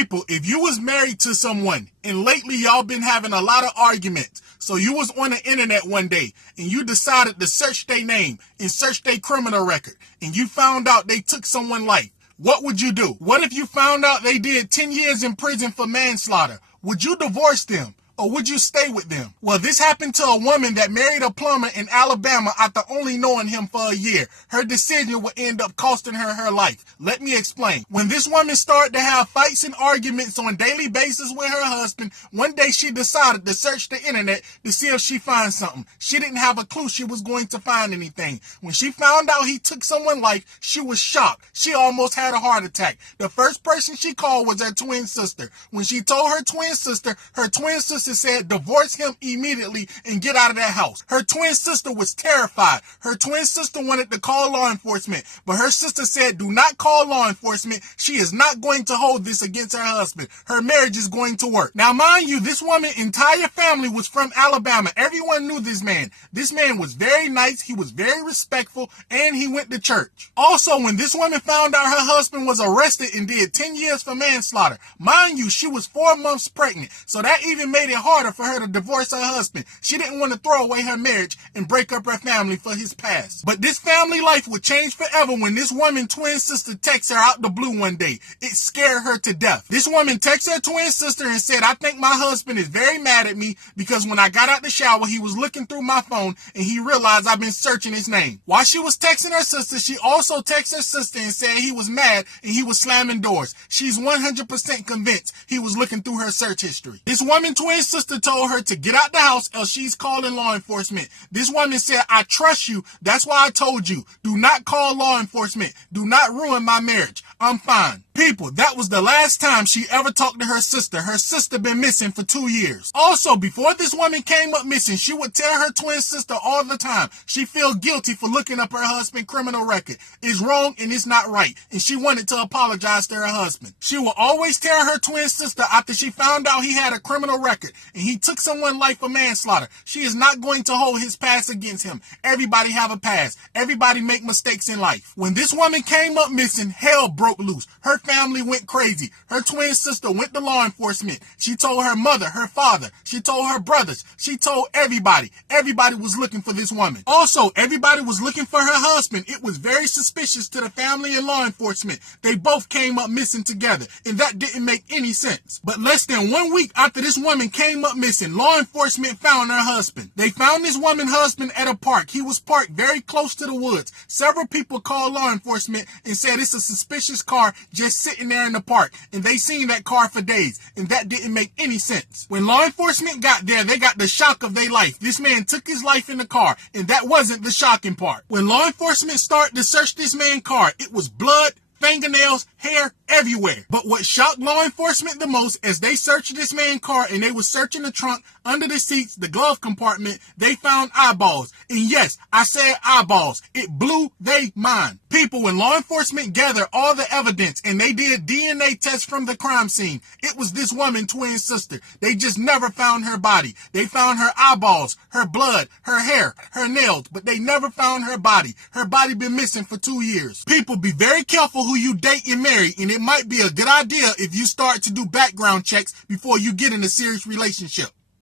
People, if you was married to someone and lately y'all been having a lot of arguments, so you was on the internet one day and you decided to search their name and search their criminal record and you found out they took someone's life, what would you do? What if you found out they did 10 years in prison for manslaughter? Would you divorce them? Or would you stay with them? Well, this happened to a woman that married a plumber in Alabama after only knowing him for a year. Her decision would end up costing her her life. Let me explain. When this woman started to have fights and arguments on a daily basis with her husband, one day she decided to search the internet to see if she finds something. She didn't have a clue she was going to find anything. When she found out he took someone's life, she was shocked. She almost had a heart attack. The first person she called was her twin sister. When she told her twin sister said divorce him immediately and get out of that house. Her twin sister was terrified. Her twin sister wanted to call law enforcement, but her sister said do not call law enforcement. She is not going to hold this against her husband. Her marriage is going to work. Now mind you, this woman's entire family was from Alabama. Everyone knew this man. This man was very nice. He was very respectful and he went to church. Also, when this woman found out her husband was arrested and did 10 years for manslaughter, mind you, she was 4 months pregnant. So that even made it harder for her to divorce her husband. She didn't want to throw away her marriage and break up her family for his past. But this family life would change forever when this woman twin sister texted her out the blue one day. It scared her to death. This woman texted her twin sister and said, I think my husband is very mad at me because when I got out the shower, he was looking through my phone and he realized I've been searching his name. While she was texting her sister, she also texted her sister and said he was mad and he was slamming doors. She's 100% convinced he was looking through her search history. This woman twin sister told her to get out the house else she's calling law enforcement. This woman said, I trust you. That's why I told you. Do not call law enforcement. Do not ruin my marriage. I'm fine. People, that was the last time she ever talked to her sister. Her sister been missing for 2 years. Also, before this woman came up missing, she would tell her twin sister all the time she feel guilty for looking up her husband's criminal record. It's wrong and it's not right. And she wanted to apologize to her husband. She would always tell her twin sister after she found out he had a criminal record and he took someone's life for manslaughter, she is not going to hold his past against him. Everybody have a past. Everybody make mistakes in life. When this woman came up missing, hell broke loose. Her family went crazy. Her twin sister went to law enforcement. She told her mother, her father. She told her brothers. She told everybody. Everybody was looking for this woman. Also, everybody was looking for her husband. It was very suspicious to the family and law enforcement. They both came up missing together, and that didn't make any sense. But less than 1 week after this woman came up missing, law enforcement found her husband. They found this woman's husband at a park. He was parked very close to the woods. Several people called law enforcement and said it's a suspicious car just sitting there in the park, and they seen that car for days, and that didn't make any sense. When law enforcement got there, they got the shock of their life. This man took his life in the car, and that wasn't the shocking part. When law enforcement started to search this man's car, it was blood, fingernails, hair, everywhere. But what shocked law enforcement the most, as they searched this man's car and they were searching the trunk, under the seats, the glove compartment, they found eyeballs. And yes, I said eyeballs. It blew their mind. People, when law enforcement gathered all the evidence and they did DNA tests from the crime scene, it was this woman twin sister. They just never found her body. They found her eyeballs, her blood, her hair, her nails, but they never found her body. Her body been missing for 2 years. People, be very careful who you date and marry, and it might be a good idea if you start to do background checks before you get in a serious relationship.